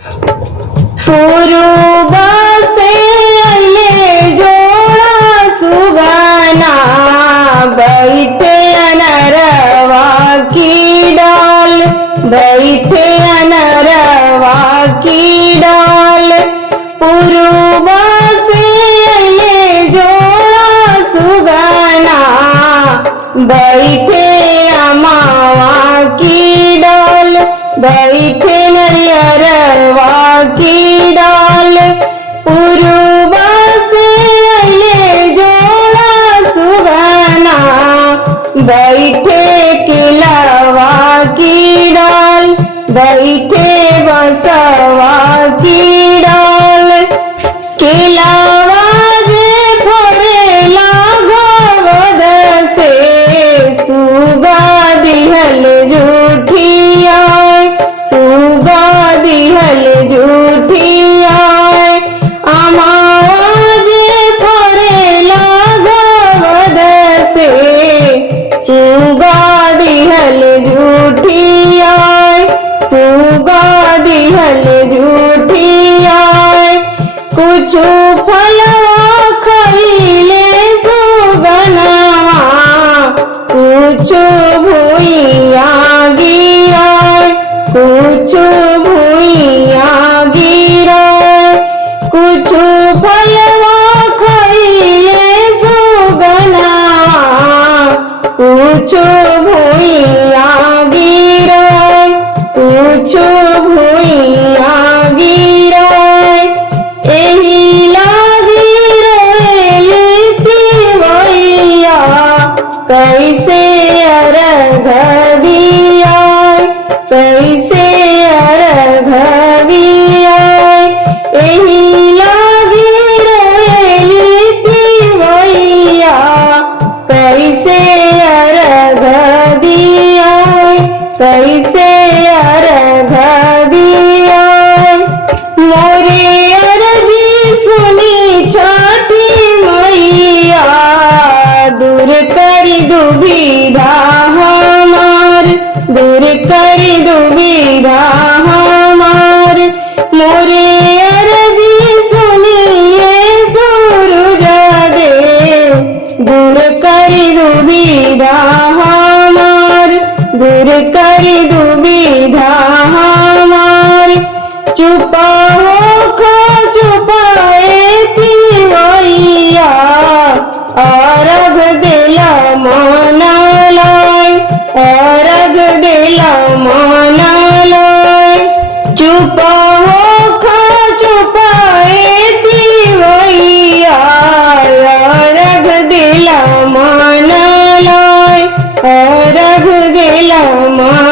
पूर्व से अइले जोड़ा सुगना, बैठे अनरवा की डाल, बैठे अनरवा की डाल। पूर्व से अइले जोड़ा सुगना, बैठे अमावा की डाल, बैठे नैयरवा की डाल। पूर्व से अइले जोड़ा सुगना, बैठे किलवा की डाल, बैठे बसवा की डाल। किलवा जे फरेला गवद से, सुगा दिहल जूठिया, सुगा दिहल जूठिया। अमावा जे फरेला गवद से, सुगा दिहल जूठिया, सुगा दिहल जूठिया। कुछ फलवा खइले सुगनवा, कुछ भुइया गिरा, कुछ भुइया गिरा। कुछ फलवा खइले सुगनवा, कुछ भुइया गिरा, कुछ भुइया गिरा। एही लागी रोएली तिवैया, कैसे अर्घ दिया, कैसे अर्घ दिया। एही लागी रोएली तिवैया, कैसे अर्घ दिया, कैसे अर्घ दिया। मोरे अर्जी सुनी छठी मैया, दूर करी दुविधा हमार, दूर करी दुविधा हमार। मोरे अर्जी सुनिए सूरज देव, दूर करी दुविधा हमार, दूर करी दुविधा हमार। चुपा होखो चुपाए तिवैया, अर्घ देला मना लाय, अर्घ देला मना लाय। चुपा होखो चुपाए तिवैया, अर्घ देला मना लाय, अर्घ देला मना